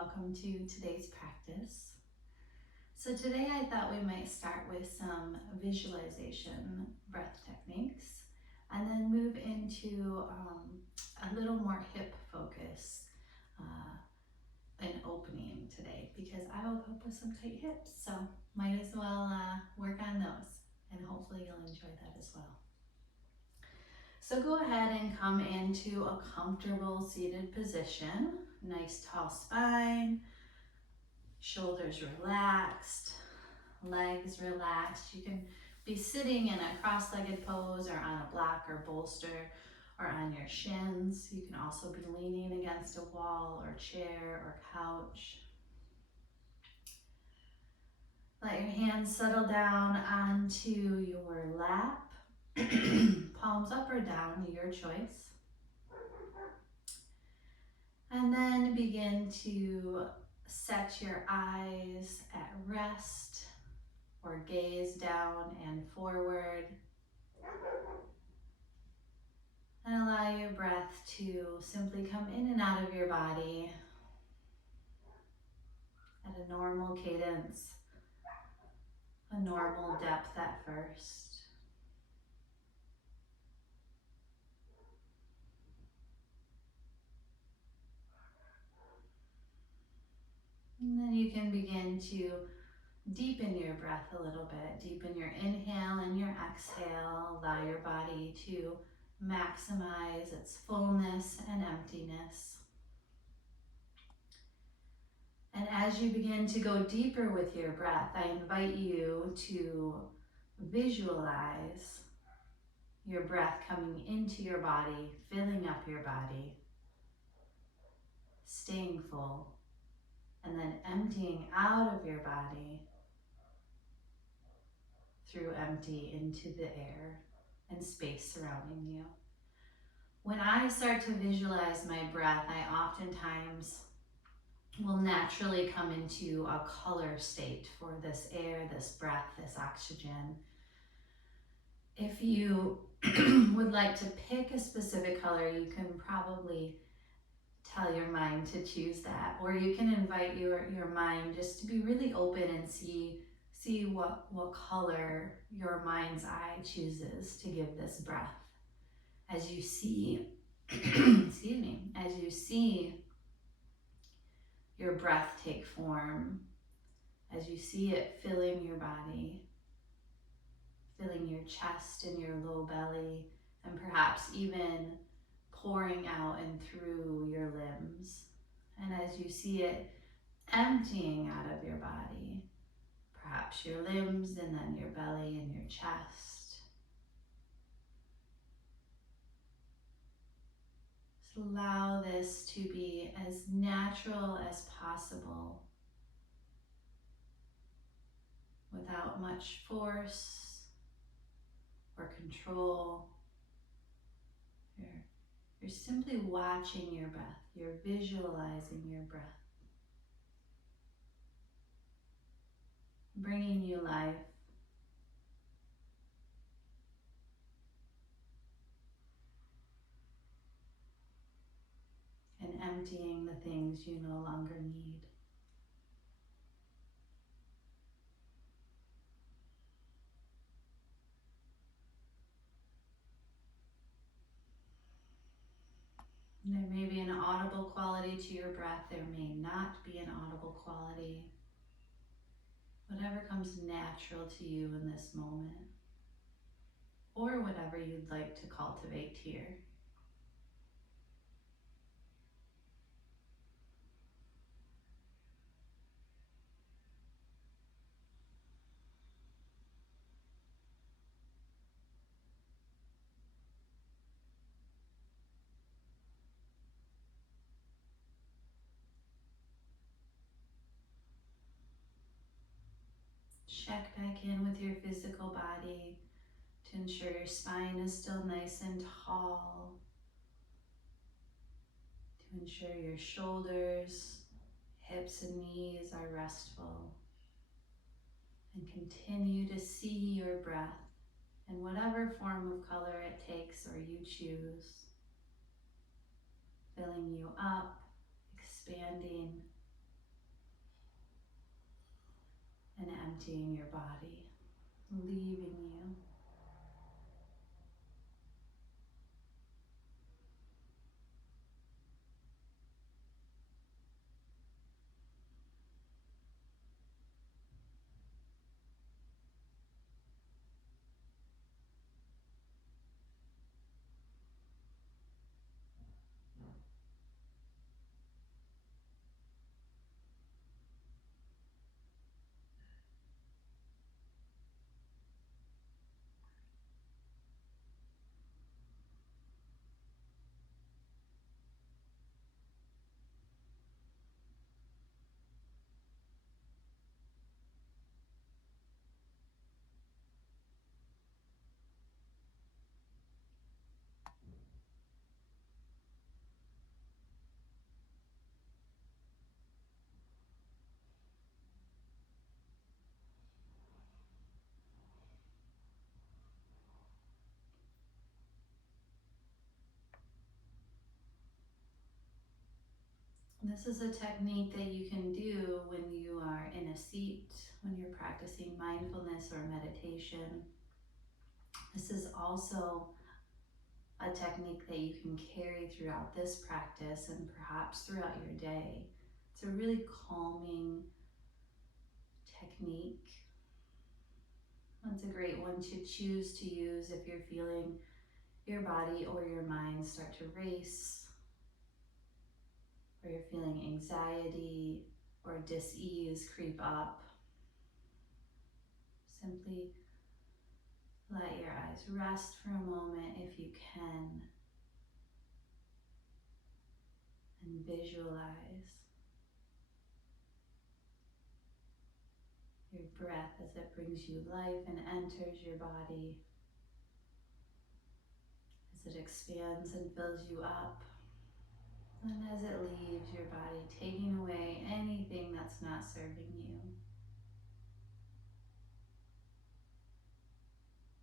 welcome to today's practice. So today I thought we might start with some visualization breath techniques and then move into a little more hip focus and opening today because I woke up with some tight hips, so might as well work on those and hopefully you'll enjoy that as well. So go ahead and come into a comfortable seated position, nice tall spine, shoulders relaxed, legs relaxed. You can be sitting in a cross-legged pose or on a block or bolster or on your shins. You can also be leaning against a wall or chair or couch. Let your hands settle down onto your lap. Palms up or down, your choice. And then begin to set your eyes at rest or gaze down and forward. And allow your breath to simply come in and out of your body at a normal cadence, a normal depth at first. And then you can begin to deepen your breath a little bit. Deepen your inhale and your exhale. Allow your body to maximize its fullness and emptiness. And as you begin to go deeper with your breath, I invite you to visualize your breath coming into your body, filling up your body, staying full, and then emptying out of your body through empty into the air and space surrounding you. When I start to visualize my breath, I oftentimes will naturally come into a color state for this air, this breath, this oxygen. If you would like to pick a specific color, you can probably tell your mind to choose that, or you can invite your mind just to be really open and see what color your mind's eye chooses to give this breath. As you see, excuse me, as you see your breath take form, as you see it filling your body, filling your chest and your low belly, and perhaps even pouring out and through your limbs. And as you see it emptying out of your body, perhaps your limbs and then your belly and your chest. Just allow this to be as natural as possible, without much force or control. You're simply watching your breath. You're visualizing your breath, bringing you life. And emptying the things you no longer need. There may be an audible quality to your breath. There may not be an audible quality. Whatever comes natural to you in this moment, or whatever you'd like to cultivate here. Check back in with your physical body to ensure your spine is still nice and tall, to ensure your shoulders, hips, and knees are restful, and continue to see your breath in whatever form of color it takes or you choose, filling you up, expanding, and emptying your body, leaving you. This is a technique that you can do when you are in a seat, when you're practicing mindfulness or meditation. This is also a technique that you can carry throughout this practice and perhaps throughout your day. It's a really calming technique. It's a great one to choose to use if you're feeling your body or your mind start to race, or you're feeling anxiety or dis-ease creep up. Simply let your eyes rest for a moment if you can, and visualize your breath as it brings you life and enters your body, as it expands and fills you up, and as it leaves your body, taking away anything that's not serving you.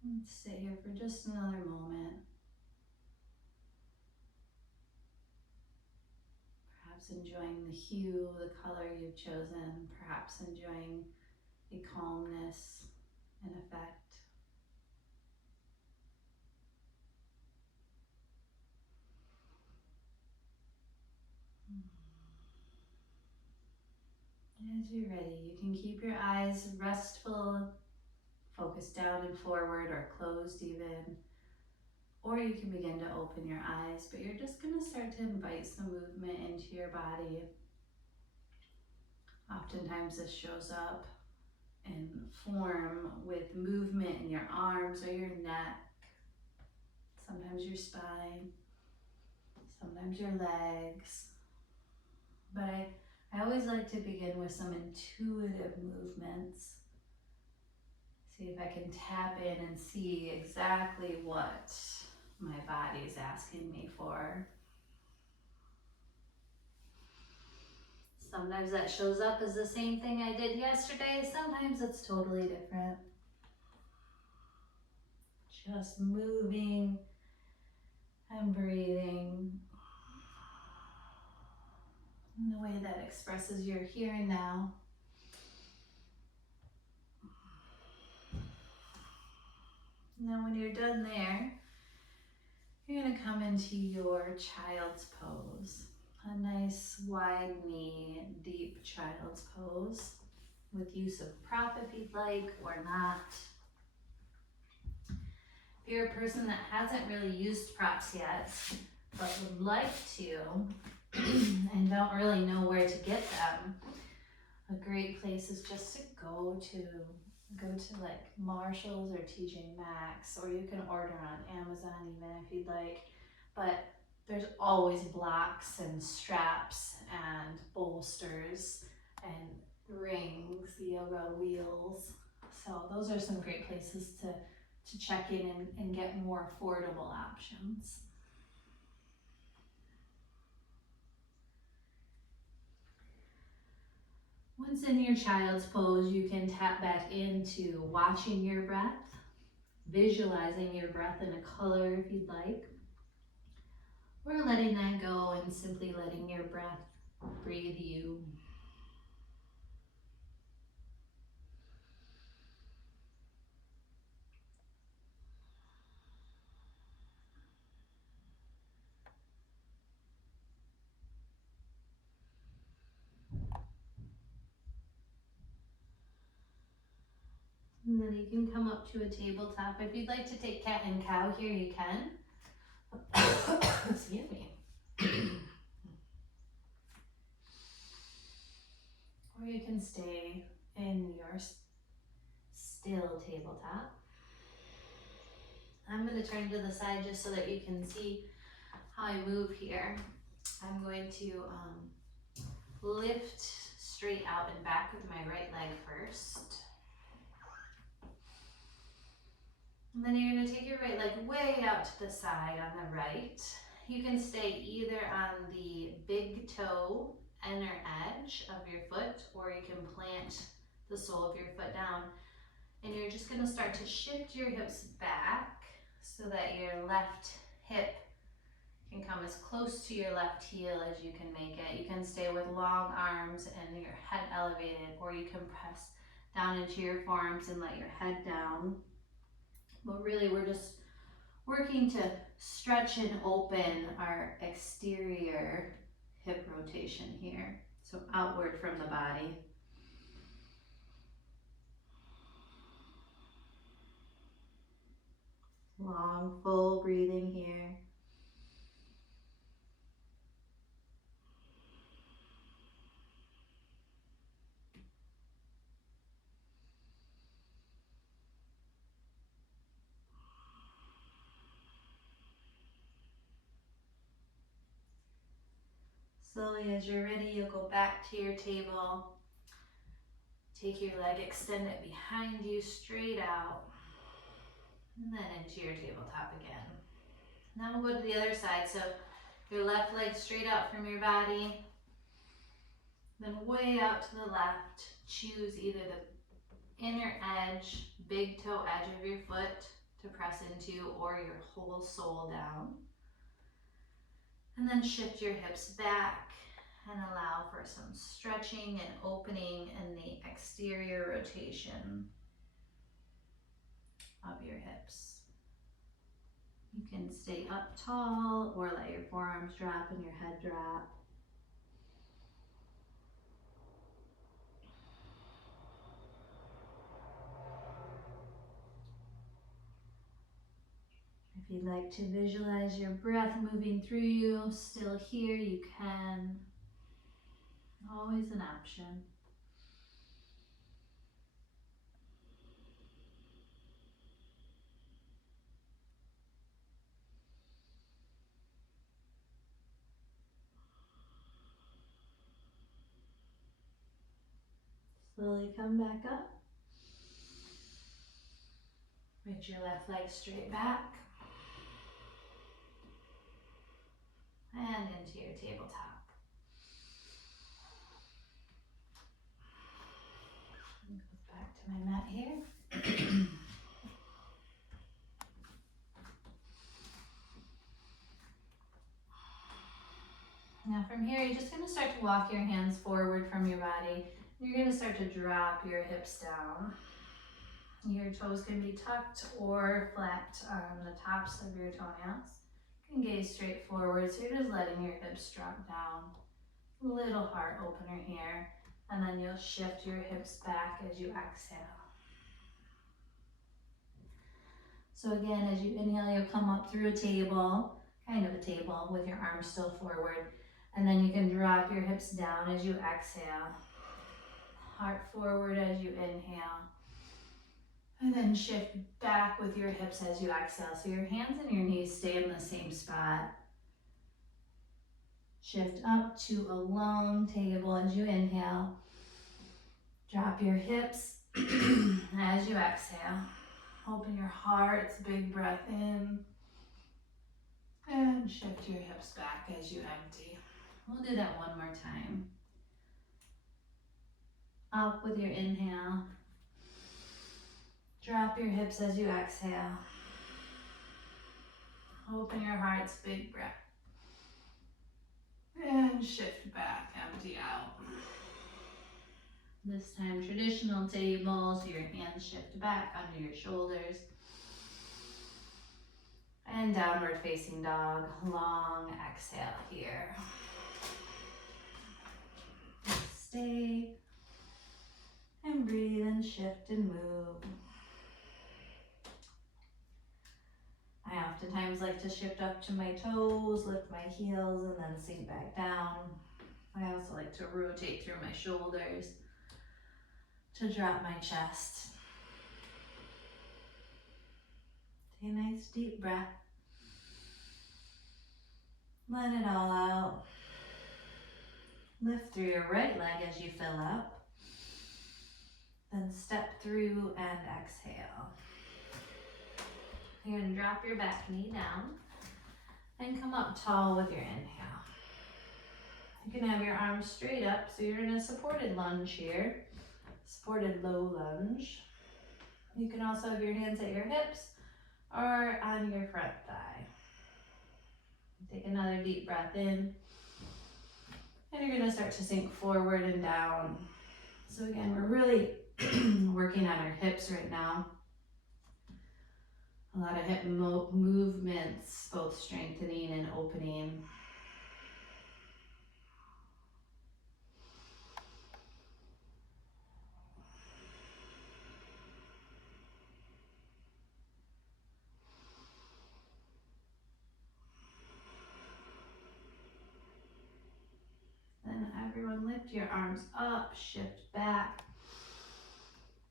Let's sit here for just another moment, perhaps enjoying the hue, the color you've chosen, perhaps enjoying the calmness and effect. As you're ready, you can keep your eyes restful, focused down and forward, or closed even. Or you can begin to open your eyes, but you're just going to start to invite some movement into your body. Oftentimes this shows up in form with movement in your arms or your neck, sometimes your spine, sometimes your legs. But I always like to begin with some intuitive movements. See if I can tap in and see exactly what my body is asking me for. Sometimes that shows up as the same thing I did yesterday. Sometimes it's totally different. Just moving and breathing in a way that expresses your here and now. And then when you're done there, you're going to come into your child's pose. A nice wide knee, deep child's pose with use of prop if you'd like or not. If you're a person that hasn't really used props yet, but would like to, and don't really know where to get them, a great place is just to go to like Marshall's or TJ Maxx, or you can order on Amazon even if you'd like. But there's always blocks and straps and bolsters and rings, yoga wheels. So those are some great places to check in and get more affordable options. Once in your child's pose, you can tap back into watching your breath, visualizing your breath in a color if you'd like, or letting that go and simply letting your breath breathe you. then you can come up to a tabletop. If you'd like to take cat and cow here, you can. Excuse me. Or you can stay in your still tabletop. I'm going to turn to the side just so that you can see how I move here. I'm going to lift straight out and back with my right leg first. And then you're going to take your right leg way out to the side on the right. You can stay either on the big toe inner edge of your foot, or you can plant the sole of your foot down. And you're just going to start to shift your hips back so that your left hip can come as close to your left heel as you can make it. You can stay with long arms and your head elevated, or you can press down into your forearms and let your head down. But really, we're just working to stretch and open our exterior hip rotation here. So outward from the body. Long, full breathing here. Slowly, as you're ready, you'll go back to your table. Take your leg, extend it behind you, straight out, and then into your tabletop again. Now we'll go to the other side. So your left leg straight out from your body, then way out to the left. Choose either the inner edge, big toe edge of your foot to press into, or your whole sole down. And then shift your hips back and allow for some stretching and opening in the exterior rotation of your hips. You can stay up tall or let your forearms drop and your head drop. If you'd like to visualize your breath moving through you, still here, you can. Always an option. Slowly come back up. Reach your left leg straight back. And into your tabletop. Go back to my mat here. Now from here, you're just going to start to walk your hands forward from your body. You're going to start to drop your hips down. Your toes can be tucked or flat on the tops of your toenails. You can gaze straight forward, so you're just letting your hips drop down. Little heart opener here, and then you'll shift your hips back as you exhale. So again, as you inhale, you'll come up through a table, kind of a table with your arms still forward, and then you can drop your hips down as you exhale. Heart forward as you inhale. And then shift back with your hips as you exhale. So your hands and your knees stay in the same spot. Shift up to a long table as you inhale. Drop your hips as you exhale. Open your heart, big breath in. And shift your hips back as you empty. We'll do that one more time. Up with your inhale. Drop your hips as you exhale. Open your heart's big breath. And shift back, empty out. This time, traditional table, so your hands shift back under your shoulders. And downward facing dog, long exhale here. Stay and breathe and shift and move. I oftentimes like to shift up to my toes, lift my heels, and then sink back down. I also like to rotate through my shoulders to drop my chest. Take a nice deep breath. Let it all out. Lift through your right leg as you fill up. Then step through and exhale. You're going to drop your back knee down and come up tall with your inhale. You can have your arms straight up, so you're in a supported lunge here, supported low lunge. You can also have your hands at your hips or on your front thigh. Take another deep breath in, and you're going to start to sink forward and down. So again, we're really working on our hips right now. A lot of hip movements, both strengthening and opening. Then everyone lift your arms up, shift back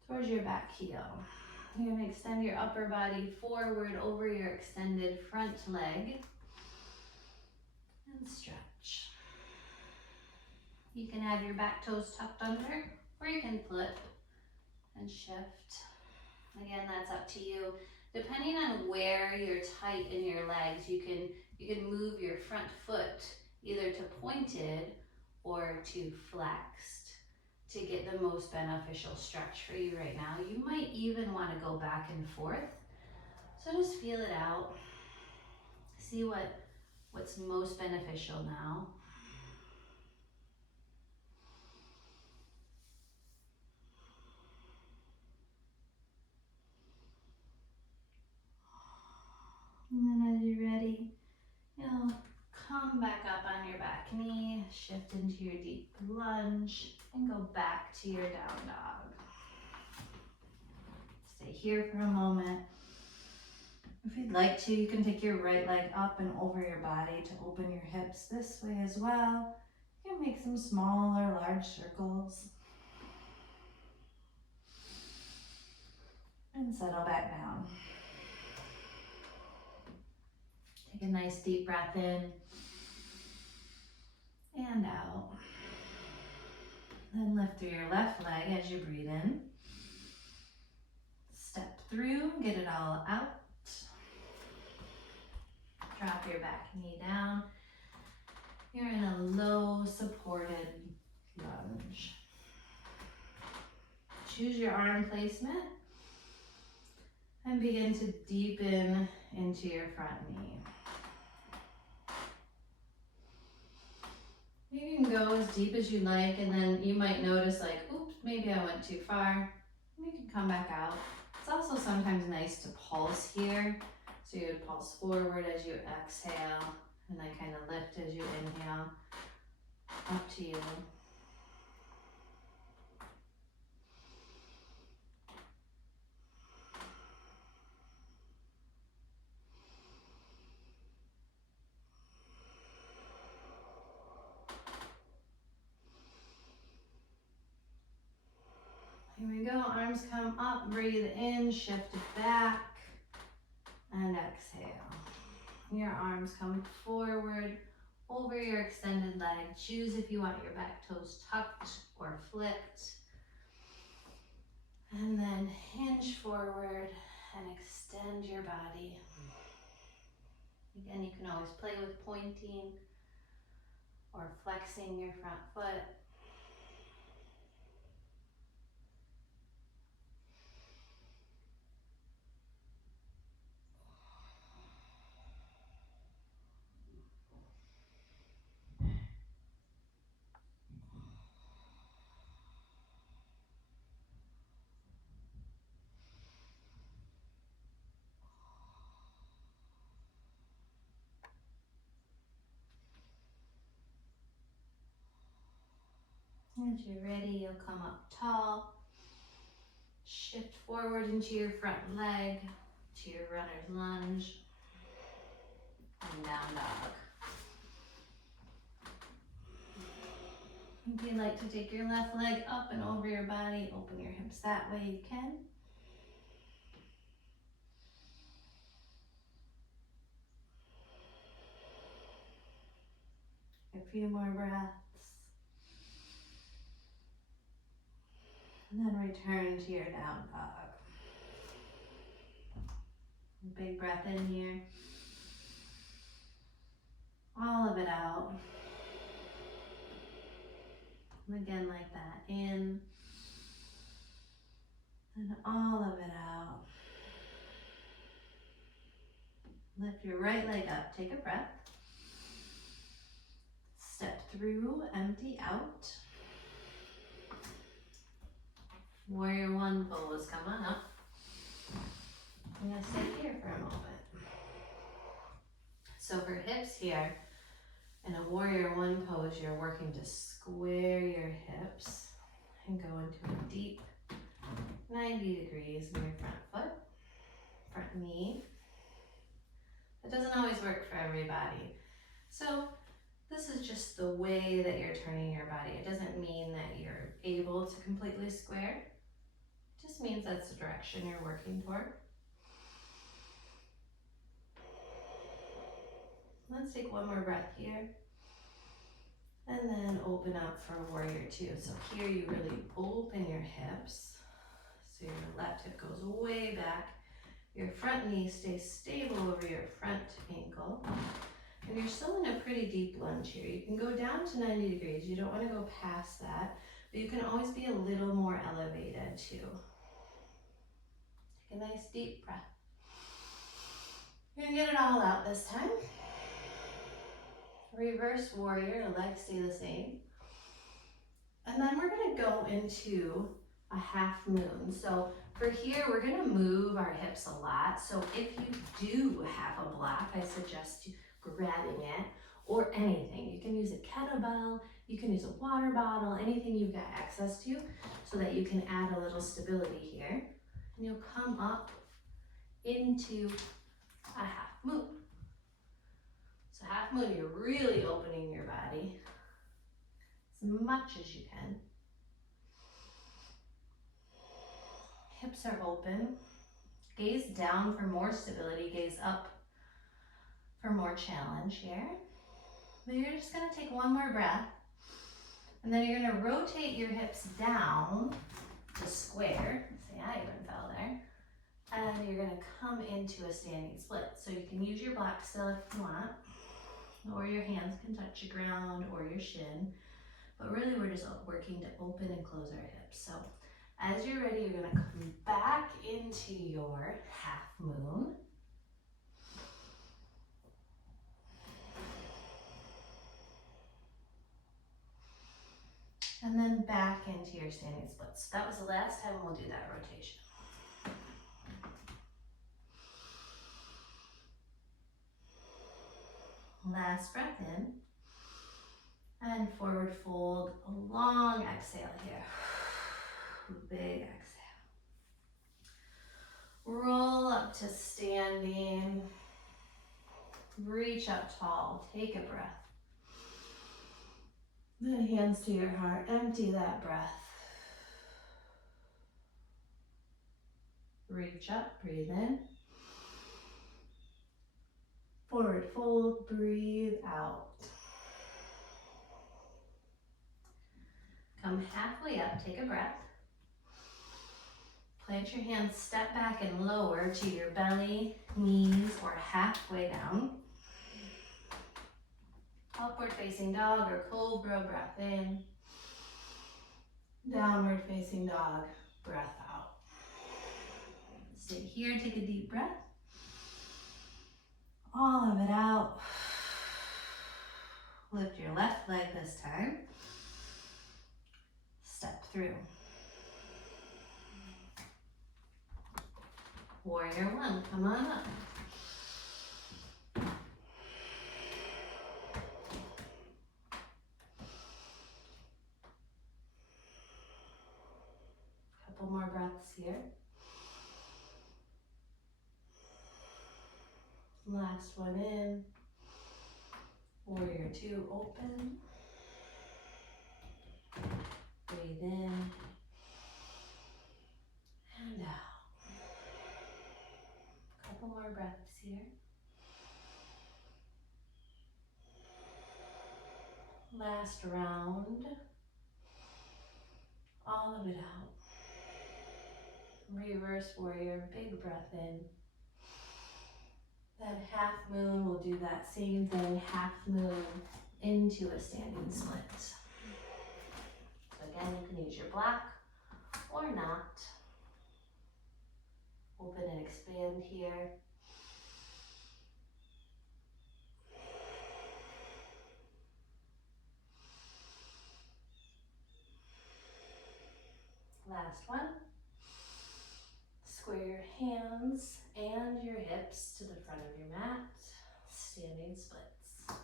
towards your back heel. You're going to extend your upper body forward over your extended front leg and stretch. You can have your back toes tucked under, or you can flip and shift. Again, that's up to you. Depending on where you're tight in your legs, you can move your front foot either to pointed or to flexed to get the most beneficial stretch for you right now. You might even want to go back and forth. So just feel it out. See what's most beneficial now. And then as you're ready, you'll come back up on your back knee, shift into your deep lunge, and go back to your down dog. Stay here for a moment. If you'd like to, you can take your right leg up and over your body to open your hips this way as well. You can make some small or large circles. And settle back down. Take a nice deep breath in and out. Then lift through your left leg as you breathe in. Step through, get it all out. Drop your back knee down. You're in a low supported lunge. Choose your arm placement and begin to deepen into your front knee. You can go as deep as you like, and then you might notice like, oops, maybe I went too far. You can come back out. It's also sometimes nice to pulse here. So you would pulse forward as you exhale, and then kind of lift as you inhale. Up to you. Here we go, arms come up, breathe in, shift it back, and exhale. Your arms come forward, over your extended leg. Choose if you want your back toes tucked or flipped. And then hinge forward and extend your body. Again, you can always play with pointing or flexing your front foot. As you're ready, you'll come up tall. Shift forward into your front leg to your runner's lunge. down dog. If you'd like to take your left leg up and over your body, open your hips that way, you can. A few more breaths. And then return to your down dog. Big breath in here. All of it out. And again like that. In. And all of it out. Lift your right leg up. Take a breath. Step through, empty out. Warrior one pose, come on up. I'm gonna stay here for a moment. So for hips here, in a warrior one pose, you're working to square your hips and go into a deep 90 degrees in your front foot, front knee. It doesn't always work for everybody. So this is just the way that you're turning your body. It doesn't mean that you're able to completely square. It just means that's the direction you're working toward. Let's take one more breath here. And then open up for warrior two. So here you really open your hips. So your left hip goes way back. Your front knee stays stable over your front ankle. And you're still in a pretty deep lunge here. You can go down to 90 degrees. You don't want to go past that, but you can always be a little more elevated too. Take a nice deep breath. You're gonna get it all out this time. Reverse warrior, the legs stay the same. And then we're gonna go into a half moon. So for here, we're gonna move our hips a lot. So if you do have a block, I suggest you grabbing it or anything. You can use a kettlebell, you can use a water bottle, anything you've got access to so that you can add a little stability here. And you'll come up into a half moon. So half moon, you're really opening your body as much as you can. Hips are open. Gaze down for more stability, gaze up for more challenge here. But you're just gonna take one more breath. And then you're gonna rotate your hips down to square. See, I even fell there. And you're gonna come into a standing split. So you can use your block still if you want, or your hands can touch the ground or your shin. But really we're just working to open and close our hips. So as you're ready, you're gonna come back into your half moon. And then back into your standing splits. That was the last time we'll do that rotation. Last breath in. And forward fold, a long exhale here. Big exhale. Roll up to standing. Reach up tall, take a breath. Then hands to your heart, empty that breath. Reach up, breathe in. Forward fold, breathe out. Come halfway up, take a breath. Plant your hands, step back and lower to your belly, knees, or halfway down. Upward facing dog or cobra, breath in. Downward facing dog, breath out. Stay here, take a deep breath. All of it out. Lift your left leg this time. Step through. Warrior one, come on up. Couple more breaths here. Last one in. Warrior two, open. Breathe in and out. Couple more breaths here. Last round. All of it out. Reverse warrior, big breath in. Then half moon, we'll do that same thing, half moon into a standing split. So again, you can use your black or not. Open and expand here. Last one. Square your hands and your hips to the front of your mat. Standing splits.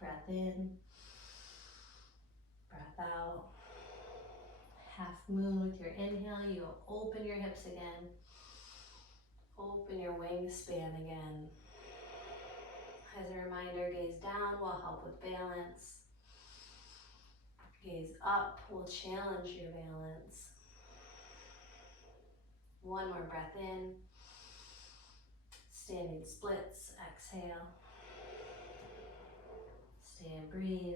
Breath in, breath out. Half moon with your inhale, you'll open your hips again. Open your wingspan again. As a reminder, gaze down will help with balance. Gaze up will challenge your balance. One more breath in. Standing splits, exhale. Stay and breathe.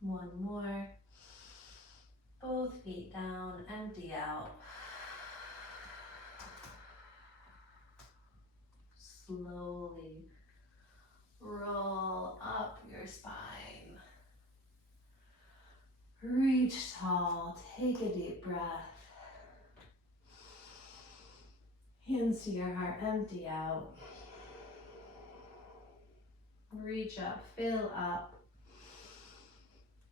One more. Both feet down, empty out. Slowly roll up your spine. Reach tall, take a deep breath. Hands to your heart, empty out. Reach up, fill up.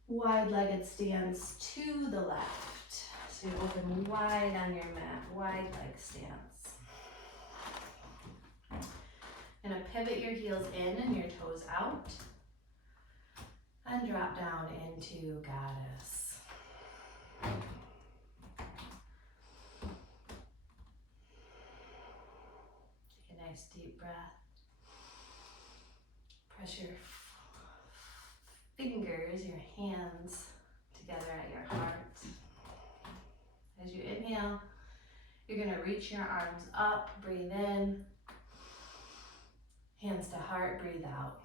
Wide-legged stance to the left. So you open wide on your mat, wide leg stance. Gonna pivot your heels in and your toes out. And drop down into goddess. Take a nice deep breath. Press your fingers, your hands together at your heart. As you inhale, you're gonna reach your arms up, breathe in. Hands to heart, breathe out.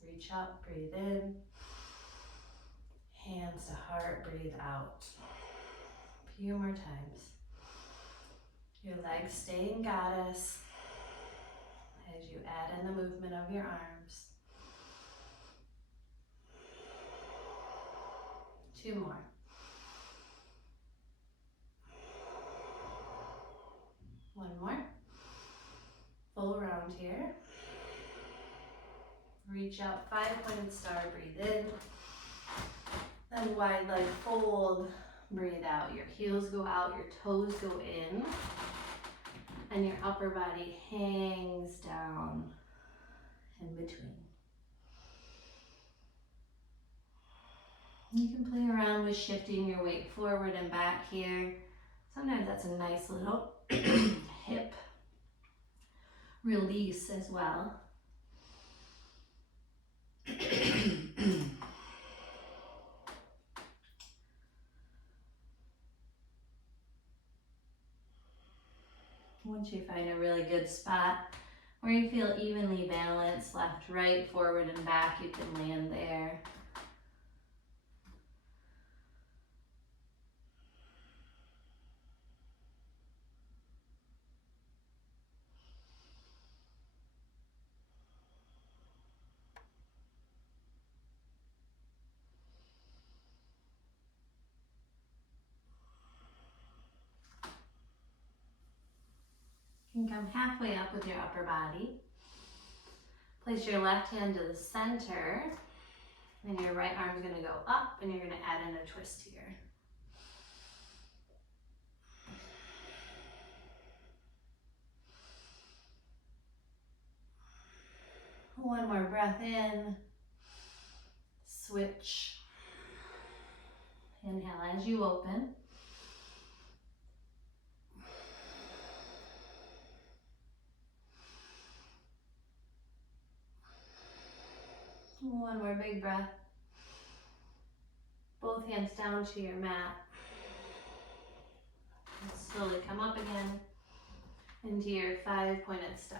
Reach up, breathe in. Hands to heart, breathe out. A few more times. Your legs stay in goddess as you add in the movement of your arms. Two more. One more. Full round here. Reach out, 5-pointed star, breathe in. Then wide leg fold, breathe out. Your heels go out, your toes go in. And your upper body hangs down in between. You can play around with shifting your weight forward and back here. Sometimes that's a nice little hip release as well. Once you find a really good spot where you feel evenly balanced, left, right, forward, and back, you can land there. You can come halfway up with your upper body. Place your left hand to the center, and your right arm's gonna go up, and you're gonna add in a twist here. One more breath in. Switch. Inhale as you open. One more big breath. Both hands down to your mat. And slowly come up again into your 5-pointed star.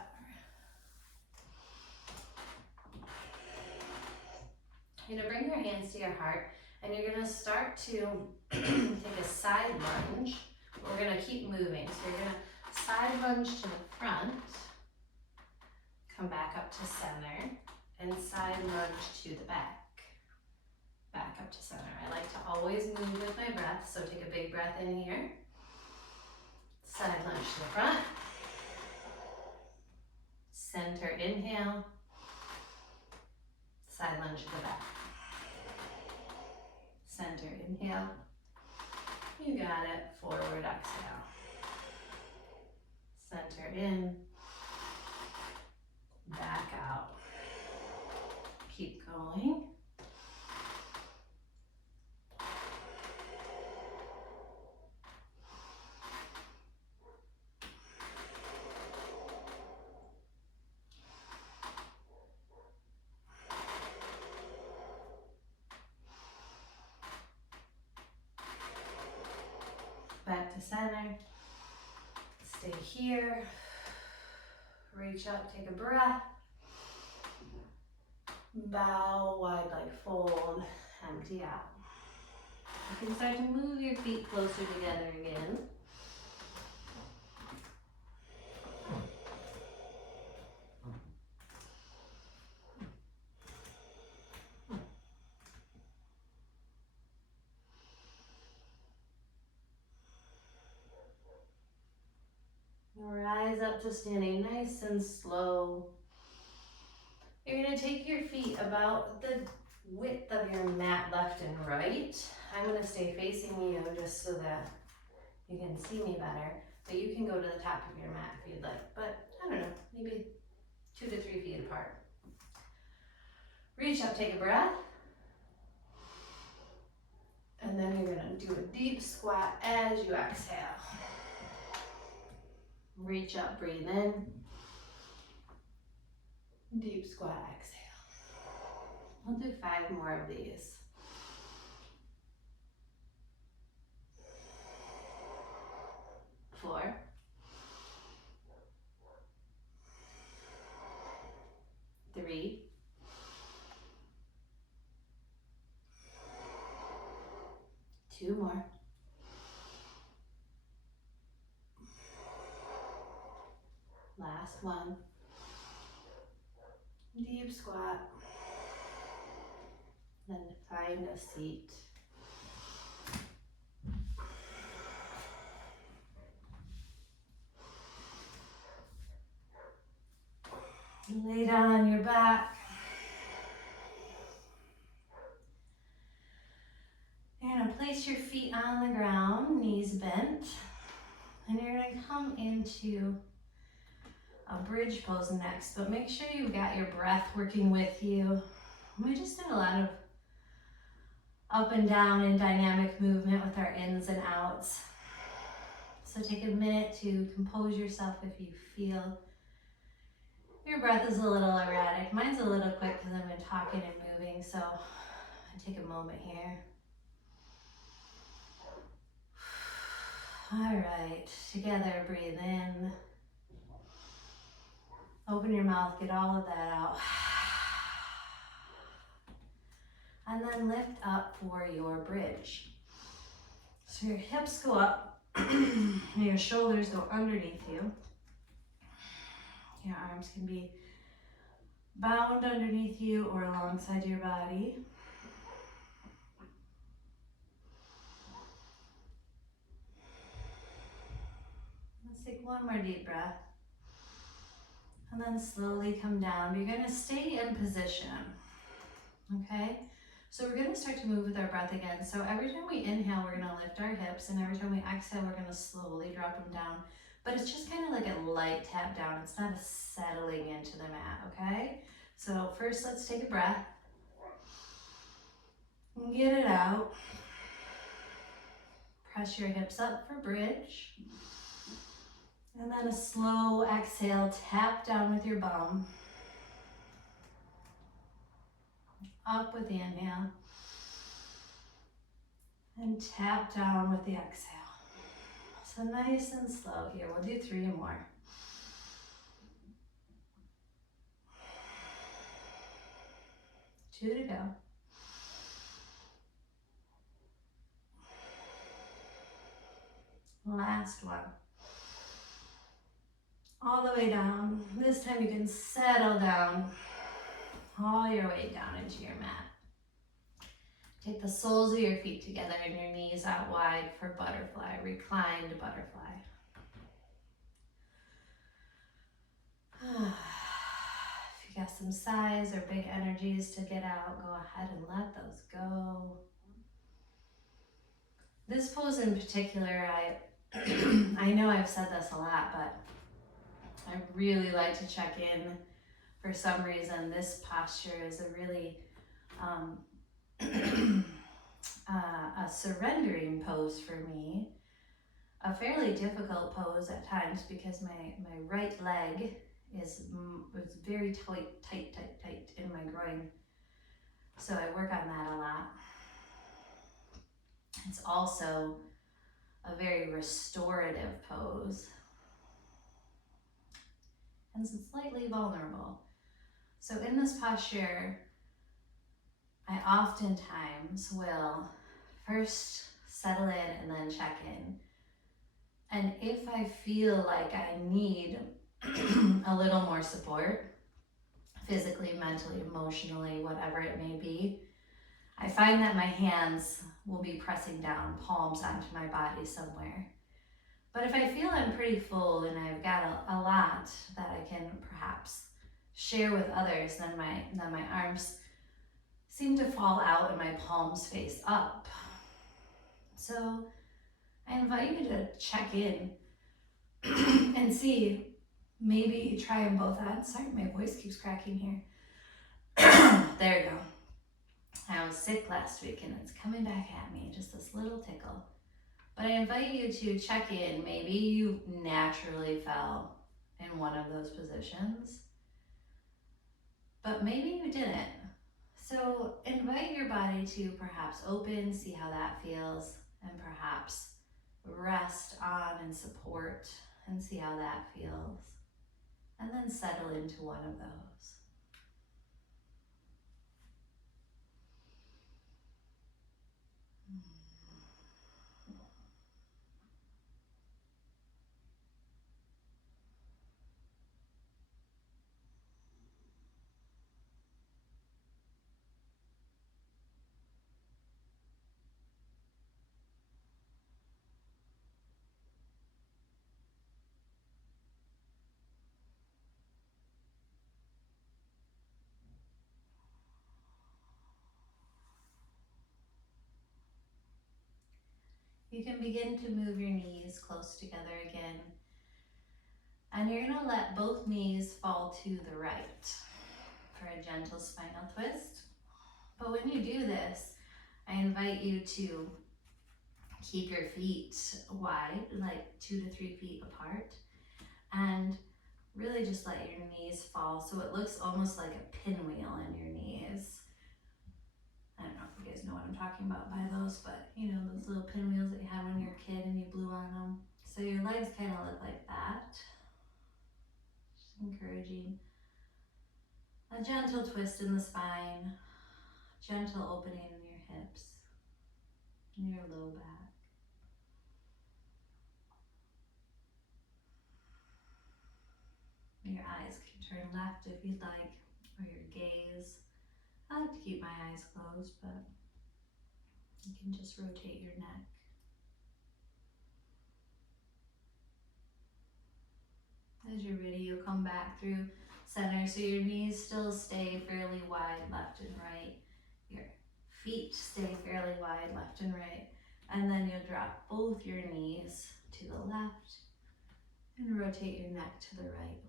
You're going to bring your hands to your heart and you're going to start to take a side lunge. We're going to keep moving. So you're going to side lunge to the front, come back up to center, and side lunge to the back. Back up to center. I like to always move with my breath, so take a big breath in here. Side lunge to the front. Center inhale. Side lunge to the back. Center inhale. You got it. Forward exhale. Center in. Back out. Keep going. Back to center. Stay here. Reach up, take a breath. Bow, wide leg fold, empty out. You can start to move your feet closer together again. Rise up to standing nice and slow. You're going to take your feet about the width of your mat left and right. I'm going to stay facing you just so that you can see me better. But you can go to the top of your mat if you'd like. But I don't know, maybe 2 to 3 feet apart. Reach up, take a breath. And then you're going to do a deep squat as you exhale. Reach up, breathe in. Deep squat, exhale. We'll do 5 more of these. Four. 3. 2 more. Last one. Deep squat. Then find a seat. Lay down on your back. You're going to place your feet on the ground, knees bent, and you're going to come into a bridge pose next, but make sure you've got your breath working with you. We just did a lot of up and down and dynamic movement with our ins and outs. So take a minute to compose yourself if you feel your breath is a little erratic. Mine's a little quick because I've been talking and moving, so I take a moment here. All right, together, breathe in. Open your mouth, get all of that out. And then lift up for your bridge. So your hips go up, and your shoulders go underneath you. Your arms can be bound underneath you or alongside your body. Let's take one more deep breath. And then slowly come down. You're going to stay in position. Okay? So we're going to start to move with our breath again. So every time we inhale, we're going to lift our hips. And every time we exhale, we're going to slowly drop them down. But it's just kind of like a light tap down. It's not a settling into the mat, okay? So first, let's take a breath. And get it out. Press your hips up for bridge. And then a slow exhale, tap down with your bum. Up with the inhale. And tap down with the exhale. So nice and slow here. We'll do 3 more. Two to go. Last one. All the way down. This time you can settle down all your way down into your mat. Take the soles of your feet together and your knees out wide for butterfly, reclined butterfly. If you got some sighs or big energies to get out, go ahead and let those go. This pose in particular, I know I've said this a lot, but I really like to check in. For some reason, this posture is a really a surrendering pose for me. A fairly difficult pose at times because my right leg is very tight in my groin. So I work on that a lot. It's also a very restorative pose and slightly vulnerable. So in this posture, I oftentimes will first settle in and then check in. And if I feel like I need a little more support, physically, mentally, emotionally, whatever it may be, I find that my hands will be pressing down, palms onto my body somewhere. But if I feel I'm pretty full and I've got a lot that I can perhaps share with others, then my arms seem to fall out and my palms face up. So I invite you to check in and see, maybe try them both on. Sorry, my voice keeps cracking here. There you go. I was sick last week and it's coming back at me, just this little tickle. But I invite you to check in. Maybe you naturally fell in one of those positions, but maybe you didn't. So invite your body to perhaps open, see how that feels, and perhaps rest on and support and see how that feels. And then settle into one of those. You can begin to move your knees close together again. And you're going to let both knees fall to the right for a gentle spinal twist. But when you do this, I invite you to keep your feet wide, like 2 to 3 feet apart, and really just let your knees fall so it looks almost like a pinwheel in your knees. I don't know if you guys know what I'm talking about by those, but you know, those little pinwheels that you had when you were a kid and you blew on them. So your legs kind of look like that. Just encouraging a gentle twist in the spine, gentle opening in your hips, in your low back. Your eyes can turn left if you'd like, or your gaze. I like to keep my eyes closed, but you can just rotate your neck. As you're ready, you'll come back through center, so your knees still stay fairly wide left and right. Your feet stay fairly wide left and right. And then you'll drop both your knees to the left and rotate your neck to the right.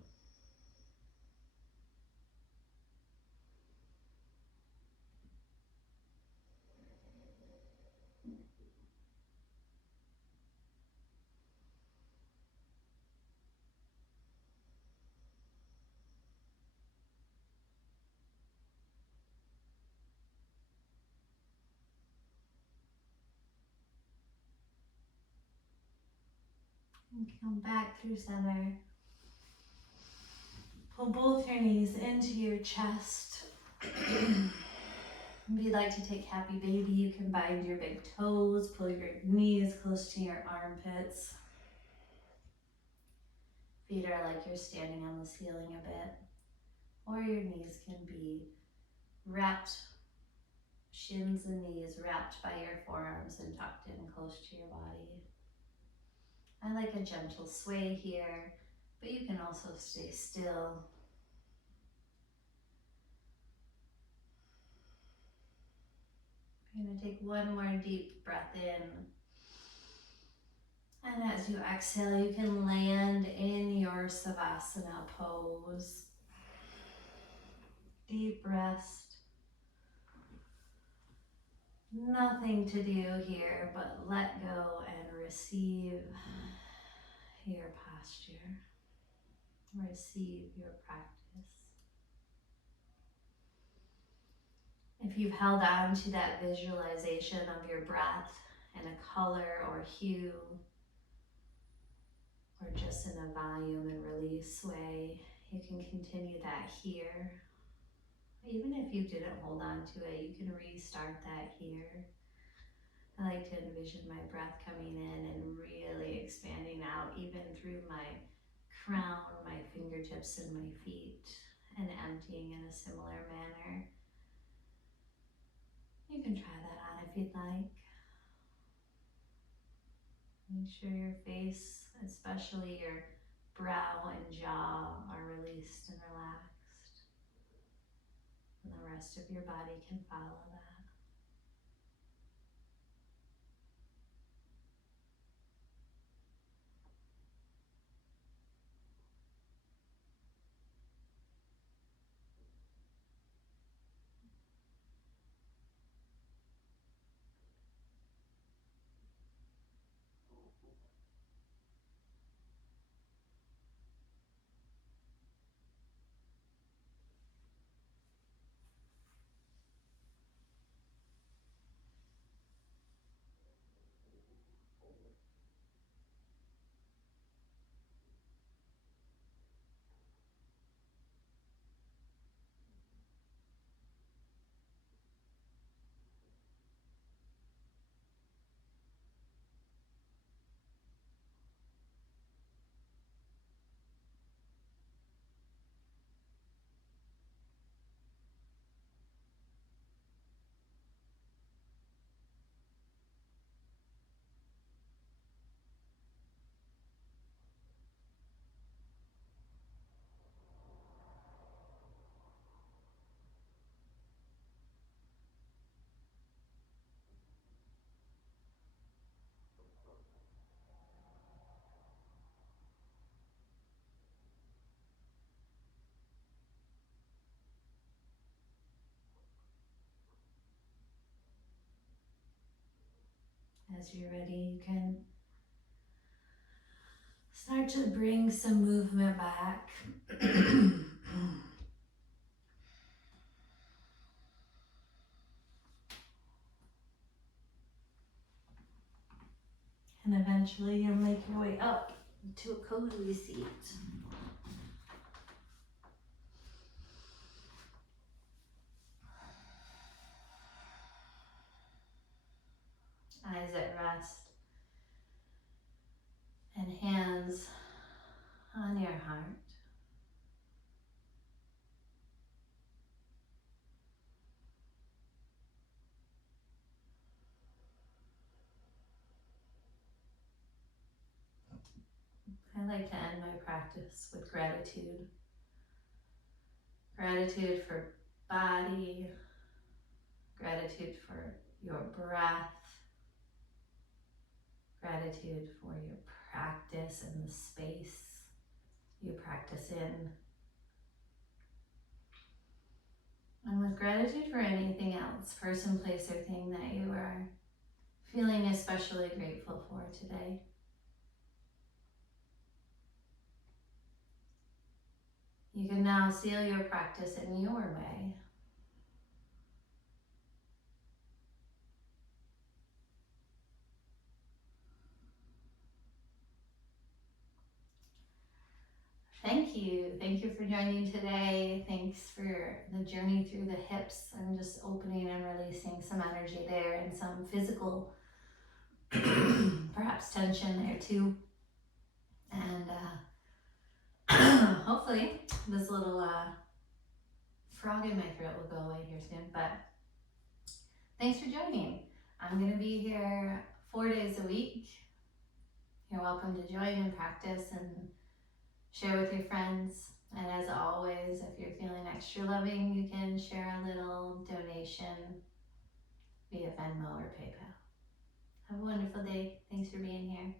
And come back through center. Pull both your knees into your chest. If you'd like to take happy baby, you can bind your big toes, pull your knees close to your armpits. Feet are like you're standing on the ceiling a bit. Or your knees can be wrapped, shins and knees wrapped by your forearms and tucked in close to your body. I like a gentle sway here, but you can also stay still. You're going to take one more deep breath in. And as you exhale, you can land in your Savasana pose. Deep rest. Nothing to do here but let go and receive your posture. Receive your practice. If you've held on to that visualization of your breath in a color or hue, or just in a volume and release way, you can continue that here. Even if you didn't hold on to it, you can restart that here. I like to envision my breath coming in and really expanding out, even through my crown, my fingertips, and my feet, and emptying in a similar manner. You can try that on if you'd like. Make sure your face, especially your brow and jaw, are released and relaxed. And the rest of your body can follow that. As you're ready, you can start to bring some movement back. And eventually you'll make your way up to a cozy seat. Eyes at rest and hands on your heart. I like to end my practice with gratitude. Gratitude for body, gratitude for your breath, gratitude for your practice and the space you practice in. And with gratitude for anything else, person, place, or thing that you are feeling especially grateful for today. You can now seal your practice in your way. Thank you. Thank you for joining today. Thanks for the journey through the hips and just opening and releasing some energy there and some physical, perhaps tension there too. And hopefully this little frog in my throat will go away here soon. But thanks for joining. I'm going to be here 4 days a week. You're welcome to join and practice and share with your friends. And as always, if you're feeling extra loving, you can share a little donation via Venmo or PayPal. Have a wonderful day. Thanks for being here.